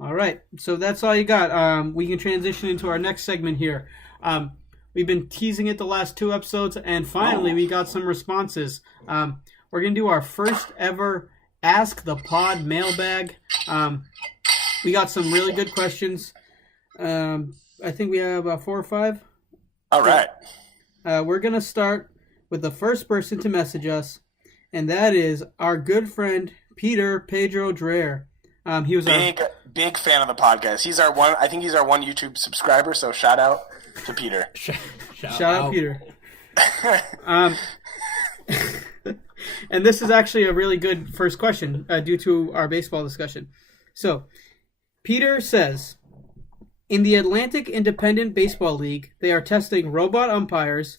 All right. So that's all you got. We can transition into our next segment here. We've been teasing it the last two episodes, and finally we got some responses. We're going to do our first ever Ask the Pod mailbag. We got some really good questions. I think we have about 4 or 5. All right. We're going to start with the first person to message us, and that is our good friend Peter Pedro Dreher. He was big fan of the podcast. He's our one. I think he's our one YouTube subscriber. So shout out to Peter. Shout out Peter. And this is actually a really good first question due to our baseball discussion. So, Peter says, in the Atlantic Independent Baseball League, they are testing robot umpires,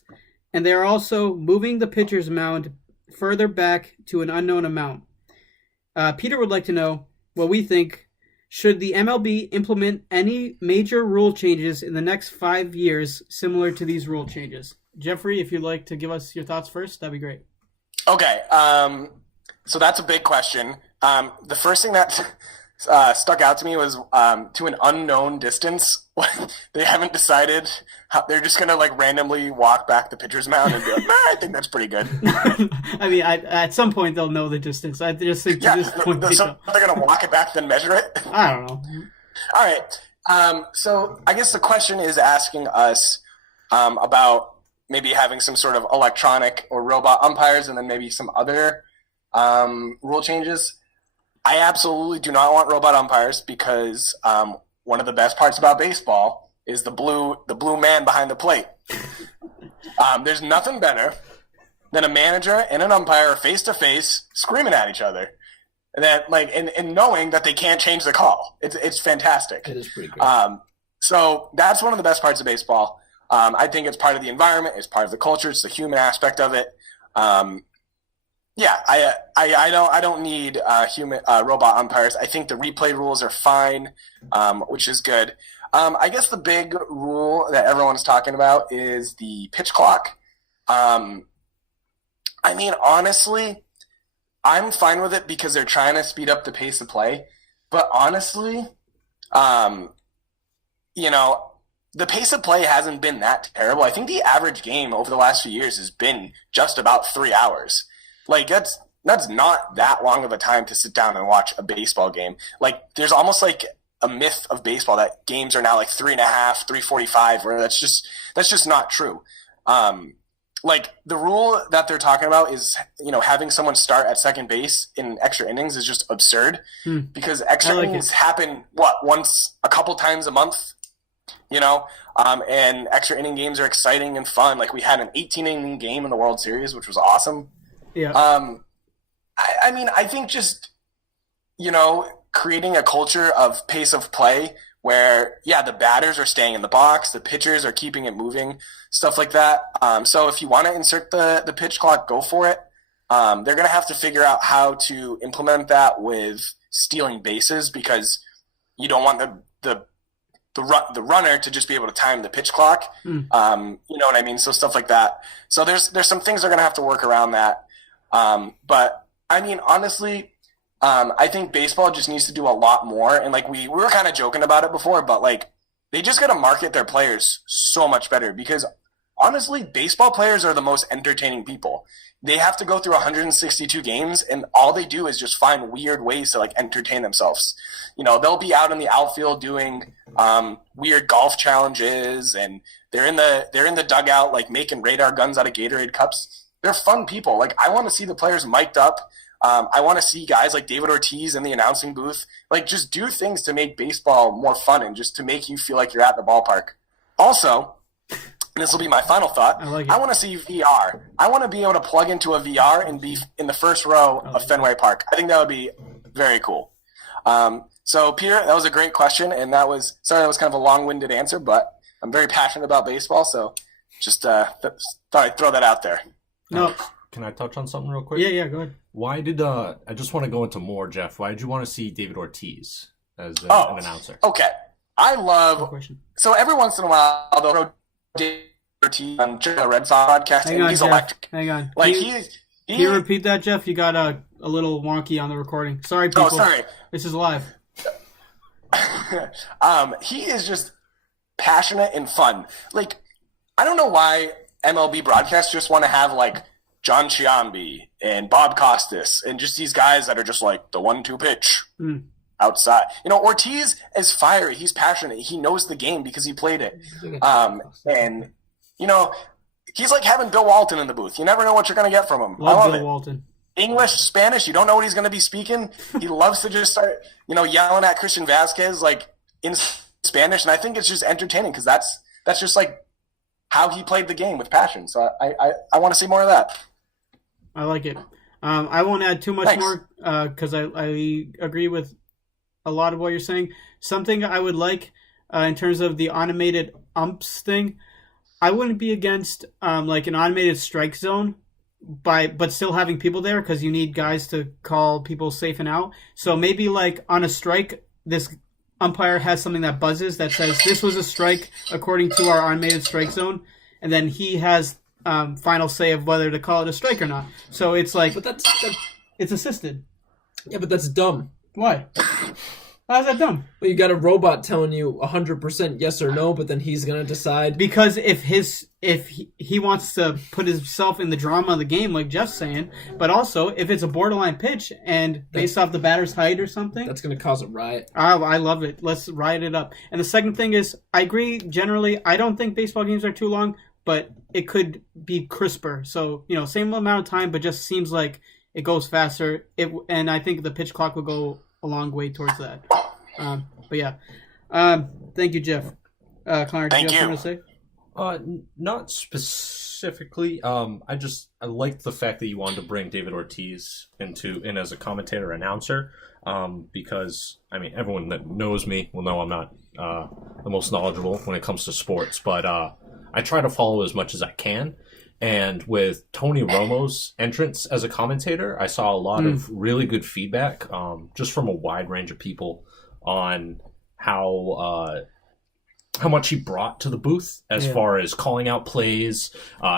and they are also moving the pitcher's mound further back to an unknown amount. Peter would like to know what we think. Should the MLB implement any major rule changes in the next 5 years similar to these rule changes? Jeffrey, if you'd like to give us your thoughts first, that'd be great. Okay, so that's a big question. The first thing that stuck out to me was to an unknown distance. They haven't decided how they're just gonna like randomly walk back the pitcher's mound and be like, I think that's pretty good. I mean, at some point they'll know the distance. I just think to this point so they're gonna walk it back then measure it. I don't know. All right. So I guess the question is asking us about maybe having some sort of electronic or robot umpires and then maybe some other rule changes. I absolutely do not want robot umpires because one of the best parts about baseball is the blue man behind the plate. There's nothing better than a manager and an umpire face to face screaming at each other, and that and knowing that they can't change the call. It's fantastic. It is pretty great. So that's one of the best parts of baseball. I think it's part of the environment. It's part of the culture. It's the human aspect of it. I don't need human robot umpires. I think the replay rules are fine, which is good. I guess the big rule that everyone's talking about is the pitch clock. I mean, honestly, I'm fine with it because they're trying to speed up the pace of play. But honestly, the pace of play hasn't been that terrible. I think the average game over the last few years has been just about 3 hours. Like, that's not that long of a time to sit down and watch a baseball game. Like, there's almost like a myth of baseball that games are now like 3.5, 3:45, where that's just not true. Like, the rule that they're talking about is, having someone start at second base in extra innings is just absurd because extra innings happen, once a couple times a month? And extra inning games are exciting and fun. Like, we had an 18-inning game in the World Series, which was awesome. Yeah. I mean, I think just, creating a culture of pace of play where, the batters are staying in the box, the pitchers are keeping it moving, stuff like that. So if you want to insert the pitch clock, go for it. They're going to have to figure out how to implement that with stealing bases because you don't want the runner to just be able to time the pitch clock. You know what I mean? So stuff like that. So there's some things they're going to have to work around that. But I mean, honestly, I think baseball just needs to do a lot more. And like we were kind of joking about it before, but like they just got to market their players so much better because honestly, baseball players are the most entertaining people. They have to go through 162 games and all they do is just find weird ways to like entertain themselves. They'll be out in the outfield doing weird golf challenges and they're in the dugout like making radar guns out of Gatorade cups. They're fun people. Like, I want to see the players mic'd up. I want to see guys like David Ortiz in the announcing booth. Like, just do things to make baseball more fun and just to make you feel like you're at the ballpark. Also, this will be my final thought. I want to see VR. I want to be able to plug into a VR and be in the first row of Fenway Park. I think that would be very cool. So, Peter, that was a great question, and that was kind of a long-winded answer, but I'm very passionate about baseball, so just thought I'd throw that out there. No. Can I touch on something real quick? Yeah, go ahead. Why did I just want to go into more, Jeff? Why did you want to see David Ortiz as an announcer? Okay. I love so every once in a while they'll throw David Ortiz on the Red Sox podcast and he's electric. Hang on. Like can you repeat that, Jeff? You got a little wonky on the recording. Sorry, people. Oh, sorry. This is live. He is just passionate and fun. Like, I don't know why MLB broadcasts just want to have like John Chiambi and Bob Costas and just these guys that are just like the 1-2 pitch outside. You know, Ortiz is fiery. He's passionate. He knows the game because he played it. And, you know, he's like having Bill Walton in the booth. You never know what you're going to get from him. Love I love Bill it. Walton. English, Spanish, you don't know what he's going to be speaking. He loves to just start, you know, yelling at Christian Vasquez like in Spanish. And I think it's just entertaining because that's just like how he played the game with passion. So I want to see more of that. I like it. I won't add too much Thanks. more because I agree with a lot of what you're saying. Something I would like in terms of the automated umps thing, I wouldn't be against like an automated strike zone, but still having people there because you need guys to call people safe and out. So maybe like on a strike, this umpire has something that buzzes that says this was a strike according to our automated strike zone, and then he has final say of whether to call it a strike or not. So it's like, But it's assisted. yeah, but that's dumb. Why? How's that dumb? Well, you got a robot telling you 100% yes or no, but then he's gonna decide. Because if he wants to put himself in the drama of the game, like Jeff's saying, but also if it's a borderline pitch and based off the batter's height or something, That's gonna cause a riot. I love it. Let's riot it up. And the second thing is, I agree generally. I don't think baseball games are too long, but it could be crisper. So, you know, same amount of time, but just seems like it goes faster. And I think the pitch clock will go a long way towards that. But yeah. Thank you, Jeff. Connor, do you have something to say? Not specifically. I liked the fact that you wanted to bring David Ortiz in as a commentator announcer. Because I mean, everyone that knows me will know I'm not the most knowledgeable when it comes to sports, but I try to follow as much as I can. And with Tony Romo's entrance as a commentator, I saw a lot of really good feedback, just from a wide range of people on how much he brought to the booth as far as calling out plays,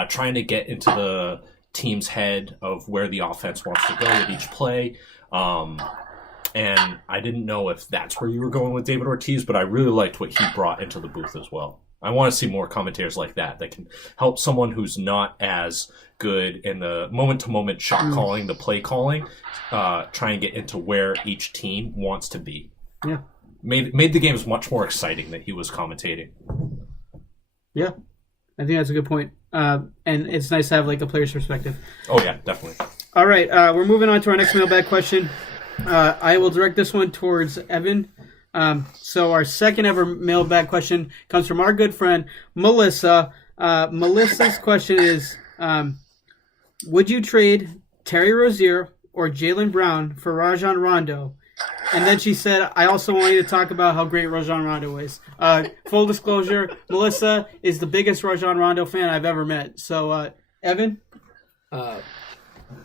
trying to get into the team's head of where the offense wants to go with each play. And I didn't know if that's where you were going with David Ortiz, but I really liked what he brought into the booth as well. I want to see more commentators like that can help someone who's not as good in the moment-to-moment shot calling, the play calling, try and get into where each team wants to be. Yeah. Made the games much more exciting that he was commentating. Yeah. I think that's a good point. And it's nice to have like a player's perspective. Oh, yeah, definitely. All right. We're moving on to our next mailbag question. I will direct this one towards Evan. So our second ever mailbag question comes from our good friend, Melissa. Melissa's question is, would you trade Terry Rozier or Jaylen Brown for Rajon Rondo? And then she said, I also want you to talk about how great Rajon Rondo is. Full disclosure, Melissa is the biggest Rajon Rondo fan I've ever met. So, Evan?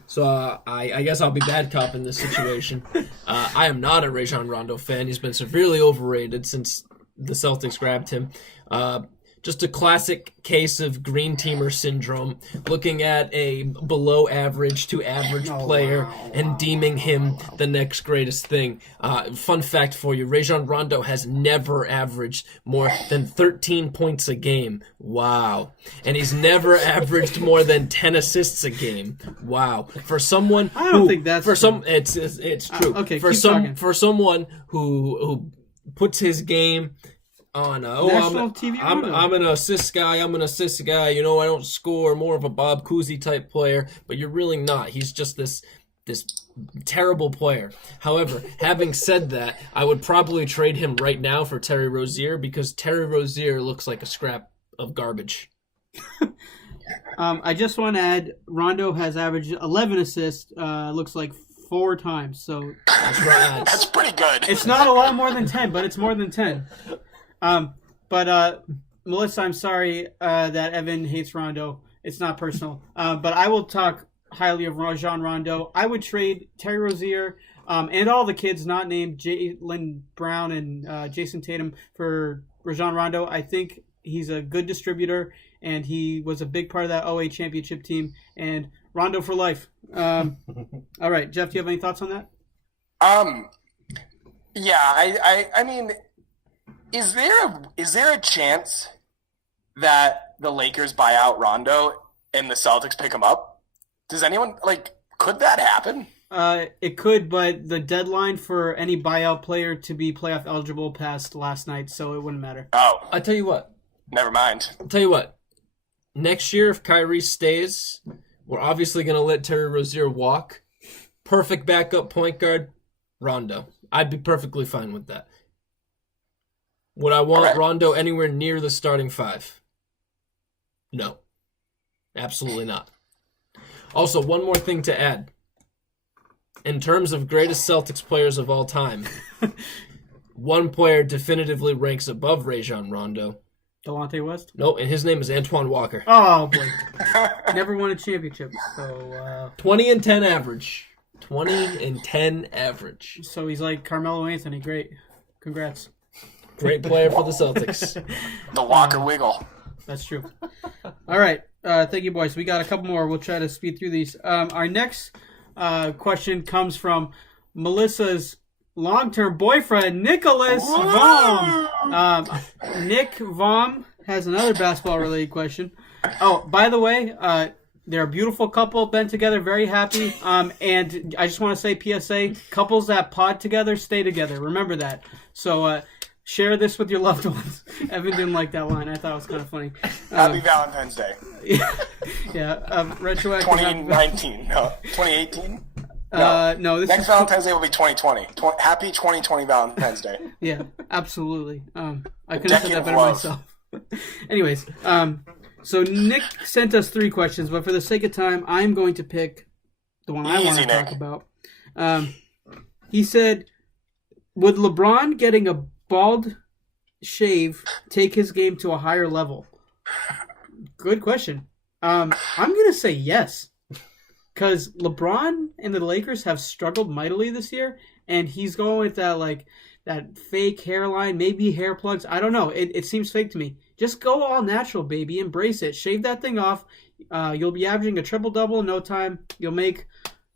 So I guess I'll be bad cop in this situation. I am not a Rajon Rondo fan. He's been severely overrated since the Celtics grabbed him. Just a classic case of green teamer syndrome, looking at a below average to average player and deeming him the next greatest thing. Fun fact for you, Rajon Rondo has never averaged more than 13 points a game. Wow. And he's never averaged more than 10 assists a game. Wow. For someone I don't think that's it's true. Okay, for keep talking. for someone who puts his game on National TV Rondo. I'm an assist guy. You know, I don't score. More of a Bob Cousy type player, but you're really not. He's just this terrible player. However, having said that, I would probably trade him right now for Terry Rozier because Terry Rozier looks like a scrap of garbage. I just want to add, Rondo has averaged 11 assists, looks like 4 times. So That's right. That's pretty good. it's not a lot more than 10, but it's more than 10. But Melissa, I'm sorry that Evan hates Rondo. It's not personal. But I will talk highly of Rajon Rondo. I would trade Terry Rozier and all the kids not named Jaylen Brown and Jason Tatum for Rajon Rondo. I think he's a good distributor, and he was a big part of that OA championship team. And Rondo for life. All right, Jeff, do you have any thoughts on that? Yeah, I mean, Is there a chance that the Lakers buy out Rondo and the Celtics pick him up? Does anyone could that happen? It could, but the deadline for any buyout player to be playoff eligible passed last night, so it wouldn't matter. Oh, I tell you what. never mind. I'll tell you what. Next year, if Kyrie stays, we're obviously going to let Terry Rozier walk. Perfect backup point guard, Rondo. I'd be perfectly fine with that. Would I want Okay. Rondo anywhere near the starting five? No. Absolutely not. Also, one more thing to add. In terms of greatest Celtics players of all time, one player definitively ranks above Rajon Rondo. Delonte West? No, and his name is Antoine Walker. Oh, boy. Never won a championship, so 20 and 10 average. 20 and 10 average. so he's like Carmelo Anthony. Great. Congrats. Great player for the Celtics. The Walker Wiggle. That's true. All right. Thank you, boys. We got a couple more. We'll try to speed through these. Our next question comes from Melissa's long-term boyfriend, Nicholas Vom. Nick Vom has another basketball-related question. Oh, by the way, they're a beautiful couple, been together, very happy. And I just want to say, PSA, couples that pod together, stay together. Remember that. So share this with your loved ones. Evan didn't like that line. I thought it was kind of funny. Happy Valentine's Day. Retroactive. 2019. No, 2018. No, this Next is Valentine's Day will be 2020. Happy 2020 Valentine's Day. yeah, absolutely. I could have said Decade that of better love. myself. Anyways, so Nick sent us 3 questions, but for the sake of time, I'm going to pick the one I want to Easy, talk Nick. about. He said, "Would LeBron getting a bald shave take his game to a higher level?" Good question. I'm gonna say yes, because LeBron and the Lakers have struggled mightily this year, and he's going with that fake hairline, maybe hair plugs. I don't know. It seems fake to me. Just go all natural, baby. Embrace it. Shave that thing off. You'll be averaging a triple-double in no time. You'll make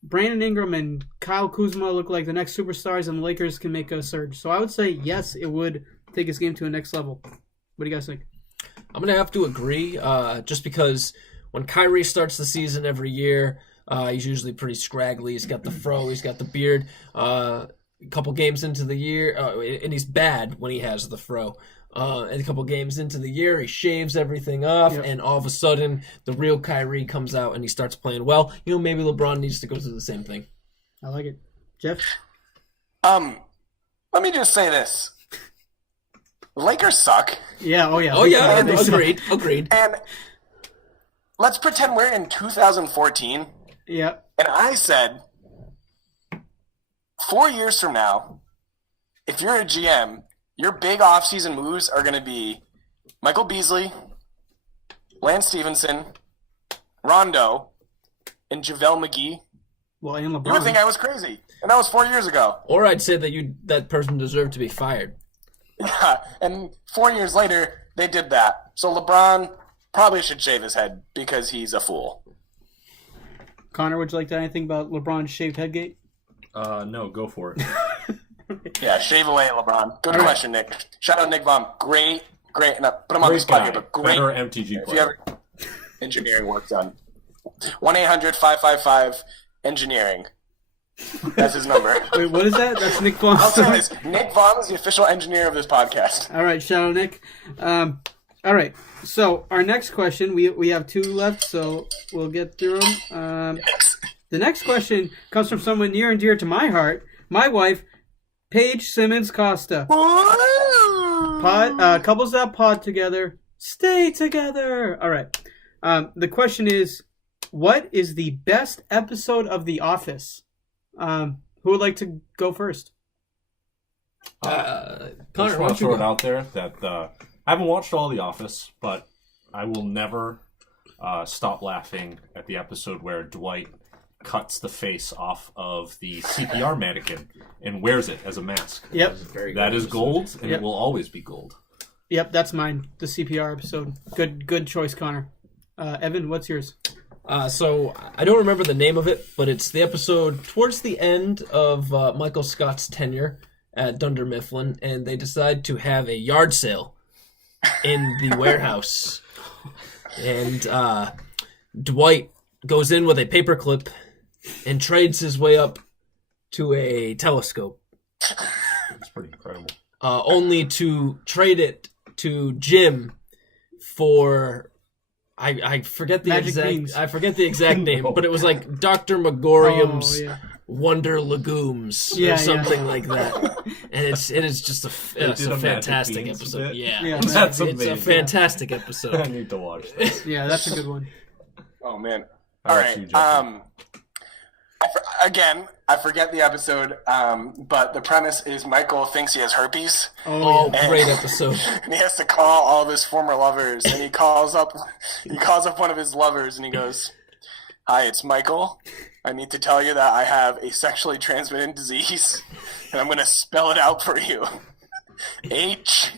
Brandon Ingram and Kyle Kuzma look like the next superstars, and the Lakers can make a surge. So I would say yes, it would take his game to a next level. What do you guys think? I'm going to have to agree, just because when Kyrie starts the season every year, he's usually pretty scraggly. He's got the fro, he's got the beard. A couple games into the year, and he's bad when he has the fro. And a couple games into the year, he shaves everything off, and all of a sudden, the real Kyrie comes out and he starts playing well. Maybe LeBron needs to go through the same thing. I like it. Jeff? Let me just say this. Lakers suck. Yeah, oh yeah. Oh, yeah, They suck. agreed. And let's pretend we're in 2014. Yeah. And I said, 4 years from now, if you're a GM, your big offseason moves are going to be Michael Beasley, Lance Stevenson, Rondo, and JaVale McGee. Well, and LeBron. You would think I was crazy. And that was 4 years ago. Or I'd say that person deserved to be fired. Yeah, and 4 years later, they did that. So LeBron probably should shave his head because he's a fool. Connor, would you like to add anything about LeBron's shaved headgate? No, go for it. Yeah, shave away, LeBron. Good All right. question, Nick. Shout out Nick Baum. Great. And put him on the Great spot guy. here, but great. Better MTG If you player. ever engineering work done. 1-800-555-engineering. That's his number. Wait, what is that? That's Nick Baum. I'll say this. Nick Baum is the official engineer of this podcast. All right, shout out Nick. All right, so our next question, we have 2 left, so we'll get through them. The next question comes from someone near and dear to my heart, my wife, Paige Simmons Costa. Couples that pod together, stay together. All right. The question is, what is the best episode of The Office? Who would like to go first? Connor, I just why want don't to you throw it go? out there that I haven't watched all The Office, but I will never stop laughing at the episode where Dwight cuts the face off of the CPR mannequin and wears it as a mask. Yep. That is gold, and Yep. it will always be gold. Yep, that's mine. The CPR episode. Good choice, Connor. Evan, what's yours? So I don't remember the name of it, but it's the episode towards the end of Michael Scott's tenure at Dunder Mifflin, and they decide to have a yard sale in the warehouse. And Dwight goes in with a paperclip and trades his way up to a telescope. It's pretty incredible. Only to trade it to Jim for I forget the exact name, but it was like Dr. Megorium's Wonder Legumes or something like that. And it is just a fantastic episode. It's a fantastic episode. I need to watch that. Yeah, that's a good one. Oh man! All right. Again, I forget the episode, but the premise is Michael thinks he has herpes. Oh, great episode! And he has to call all of his former lovers, and he calls up one of his lovers, and he goes, "Hi, it's Michael. I need to tell you that I have a sexually transmitted disease, and I'm going to spell it out for you. H-I."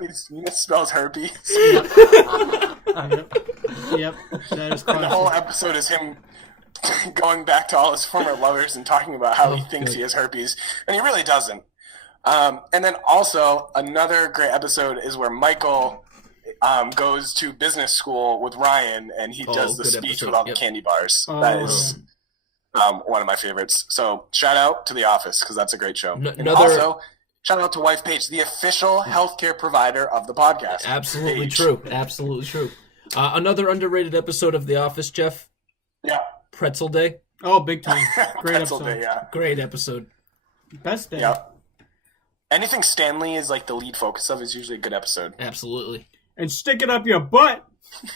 He misspells herpes. Yep. That is and the whole episode is him going back to all his former lovers and talking about how he thinks he has herpes, and he really doesn't. And then also another great episode is where Michael goes to business school with Ryan, and he does the speech with all the candy bars. That is one of my favorites. So shout out to The Office, because that's a great show. And also, shout out to Wife Paige, the official healthcare provider of the podcast. Absolutely true. Absolutely true. Another underrated episode of The Office, Jeff. Yeah. Pretzel Day. Oh, big time. Great Pretzel episode. Day, yeah. Great episode. Best day. Yeah. Anything Stanley is like the lead focus of is usually a good episode. Absolutely. And stick it up your butt.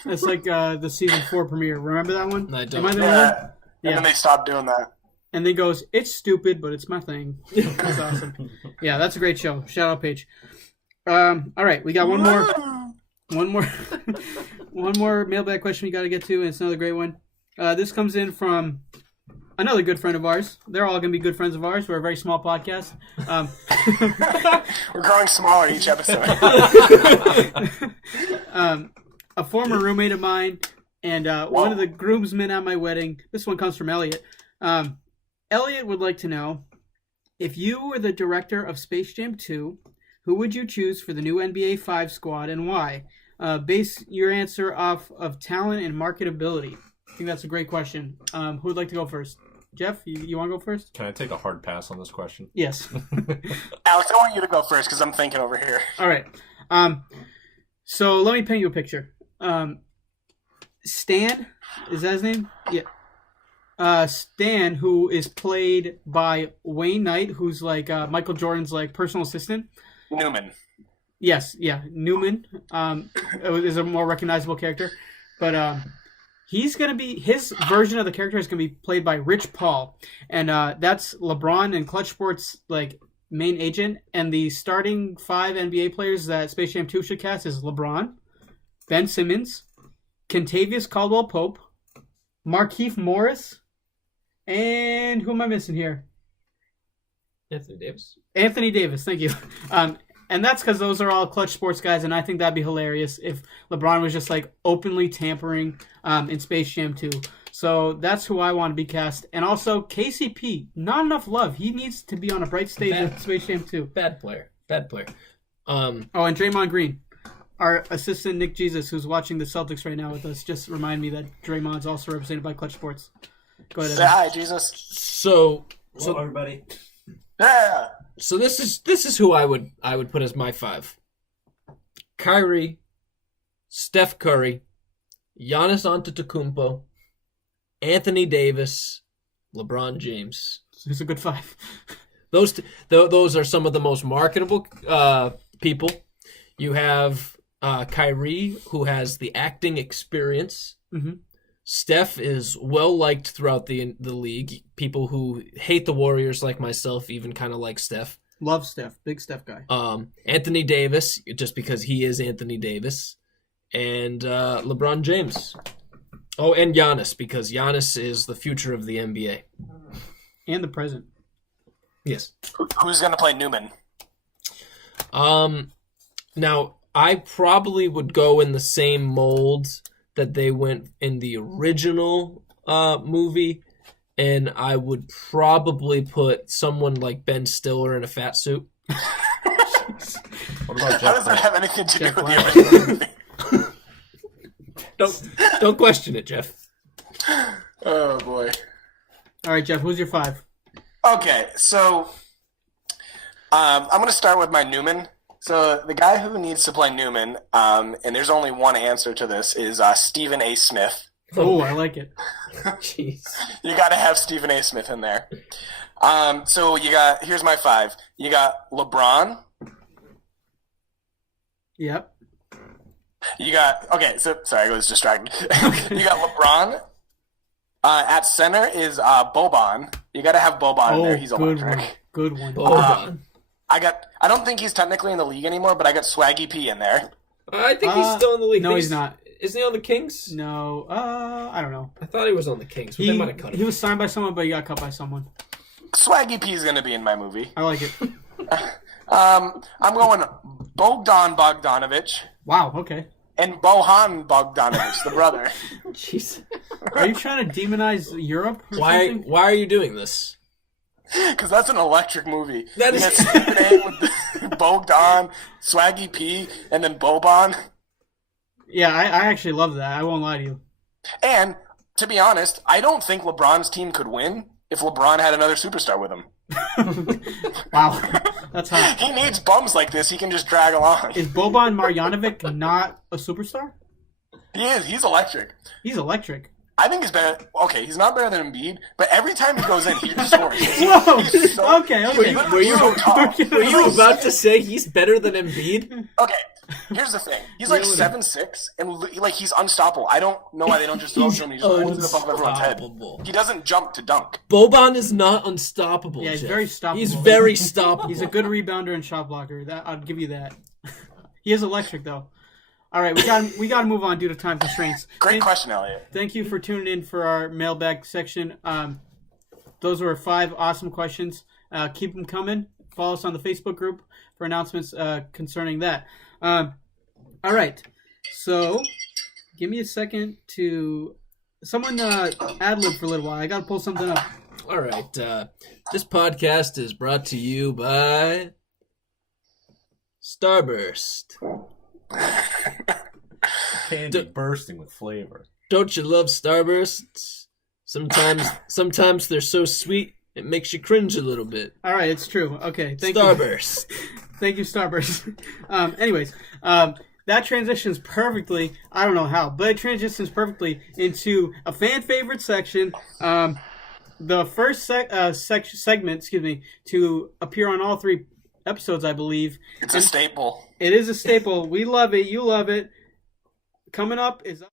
That's like the season 4 premiere. Remember that one? I don't. Am I the one? And then they stopped doing that. And then goes, it's stupid, but it's my thing. That's awesome. Yeah, that's a great show. Shout out, Paige. All right, we got one more mailbag question we got to get to, and it's another great one. This comes in from another good friend of ours. They're all going to be good friends of ours. We're a very small podcast. We're growing smaller each episode. A former roommate of mine and one of the groomsmen at my wedding. This one comes from Elliot. Elliot would like to know, if you were the director of Space Jam 2, who would you choose for the new NBA 5 squad and why? Base your answer off of talent and marketability. I think that's a great question. Who would like to go first? Jeff, you want to go first? Can I take a hard pass on this question? Yes. Alex, I want you to go first because I'm thinking over here. All right. So let me paint you a picture. Stan, is that his name? Yeah. Stan, who is played by Wayne Knight, who's like Michael Jordan's like personal assistant. Newman. Yes, yeah, Newman is a more recognizable character, but he's gonna be, his version of the character is gonna be played by Rich Paul, and that's LeBron and Clutch Sports like main agent. And the starting 5 NBA players that Space Jam 2 should cast is LeBron, Ben Simmons, Kentavious Caldwell-Pope, Markieff Morris, and who am I missing here? Anthony Davis, thank you. And that's because those are all Clutch Sports guys, and I think that'd be hilarious if LeBron was just like openly tampering in Space Jam 2. So that's who I want to be cast. And also KCP, not enough love. He needs to be on a bright stage in Space Jam 2. Bad player. And Draymond Green, our assistant Nick Jesus, who's watching the Celtics right now with us, just remind me that Draymond's also represented by Clutch Sports. Go ahead. Say hi, Jesus. So everybody. Yeah. So this is who I would put as my 5. Kyrie, Steph Curry, Giannis Antetokounmpo, Anthony Davis, LeBron James. It's a good 5. Those are some of the most marketable people. You have Kyrie, who has the acting experience. Mm-hmm. Steph is well liked throughout the league. People who hate the Warriors, like myself, even kind of like Steph. Love Steph, big Steph guy. Anthony Davis, just because he is Anthony Davis, and LeBron James. Oh, and Giannis, because Giannis is the future of the NBA and the present. Yes. Who's going to play Newman? Now I probably would go in the same mold that they went in the original movie, and I would probably put someone like Ben Stiller in a fat suit. What about How does Jeff? that have anything to do Jeff with Black. the original movie? Don't question it, Jeff. Oh boy. All right, Jeff, who's your 5? Okay, so I'm going to start with my Newman. So the guy who needs to play Newman, and there's only one answer to this, is Stephen A. Smith. Oh, I like it. Jeez. You got to have Stephen A. Smith in there. So here's my 5. You got LeBron. Yep. Sorry, I was distracted. You got LeBron. At center is Boban. You got to have Boban in there. He's good electric. one. Good one. Boban. I don't think he's technically in the league anymore, but I got Swaggy P in there. I think he's still in the league. No, he's not. Isn't he on the Kings? No, I don't know. I thought he was on the Kings, but they might have cut him. He was signed by someone, but he got cut by someone. Swaggy P is going to be in my movie. I like it. I'm going Bogdan Bogdanovic Wow, okay. and Bohan Bogdanovic, the brother. Jeez. Are you trying to demonize Europe or Why something? are you doing this? Because that's an electric movie. That You is- got Stephen A. with Bogdan, Swaggy P, and then Boban. Yeah, I actually love that. I won't lie to you. And, to be honest, I don't think LeBron's team could win if LeBron had another superstar with him. Wow, that's hot. He needs bums like this he can just drag along. Is Boban Marjanovic not a superstar? He is. He's electric. He's electric. I think he's better. Okay, he's not better than Embiid, but every time he goes in, he scores. Whoa! He's so- Okay. he's Were literally so tall. Were you about to say he's better than Embiid? Okay, here's the thing. He's like Really? 7'6", and like he's unstoppable. I don't know why they don't just throw it to him. He just holds it above everyone's head. Unstoppable. He doesn't jump to dunk. Boban is not unstoppable. Yeah, he's Jeff. very stoppable. He's very stoppable. He's a good rebounder and shot blocker. That I'll give you that. He is electric though. All right, we got to move on due to time constraints. Great question, Elliot. Thank you for tuning in for our mailbag section. Those were 5 awesome questions. Keep them coming. Follow us on the Facebook group for announcements concerning that. All right, so give me a second to someone ad-lib for a little while. I got to pull something up. All right. This podcast is brought to you by Starburst. Candy bursting with flavor. Don't you love Starbursts? Sometimes they're so sweet it makes you cringe a little bit. All right, it's true. Okay, thank you. Starburst. Thank you, Starburst. Anyways, that transitions perfectly. I don't know how, but it transitions perfectly into a fan favorite section. The first segment, to appear on all 3 episodes, I believe. It's a staple. It is a staple. We love it. You love it. Coming up is...